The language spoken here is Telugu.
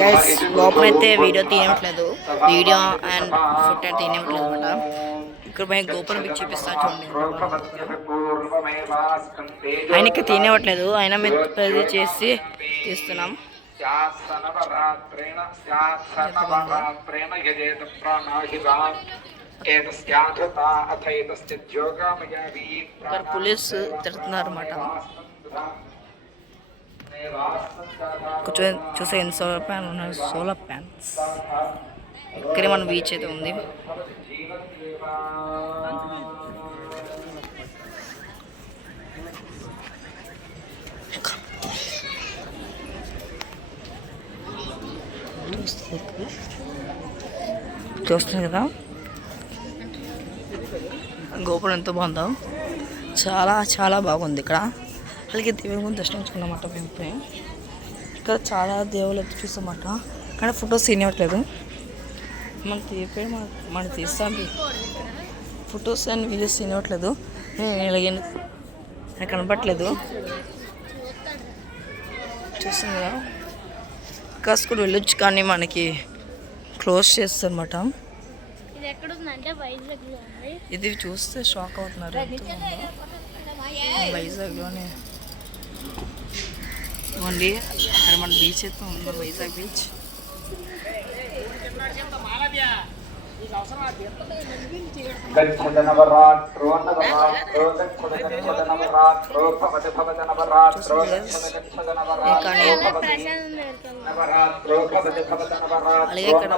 గైస్ లోపలైతే వీడియో తీయట్లేదు, వీడియో అండ్ ఫుట్ తీయట్లేదు అనమాట. ఇక్కడ మేము గోపురం మీకు చూపిస్తాను చూడండి. ఆయనకి తీయనివ్వట్లేదు, అయినా మేము ఇది చేసి తీస్తున్నాం. ఇక్కడ పోలీస్ తిడుతున్నారు అన్నమాట. కొంచెం చూసే సోలార్ ప్యాన్ ఉన్నాయి, సోలార్ ప్యాన్స్. ఇక్కడే మన బీచ్ అయితే ఉంది. చూస్తుంది కదా గోపురం ఎంతో బాగుందో, చాలా చాలా బాగుంది. ఇక్కడ అలాగే దేవుని దర్శించుకున్నమాట. మేము ఇక్కడ చాలా దేవుళ్ళు అయితే చూస్తామాట, కానీ ఫొటోస్ తినట్లేదు. మనం తీపే మనం తీస్తాం, ఫొటోస్ అండ్ వీడియోస్ తినట్లేదు. ఇలాగే కనపట్లేదు. చూస్తుంది కదా, కాస్త కూడా వెళ్ళొచ్చు కానీ మనకి క్లోజ్ చేస్తారు అన్నమాట. ఇది చూస్తే షాక్ అవుతున్నారు. వైజాగ్లోనే ఇవ్వండి, అక్కడ మన బీచ్ అయితే ఉంది, వైజాగ్ బీచ్. అలాగే ఇక్కడ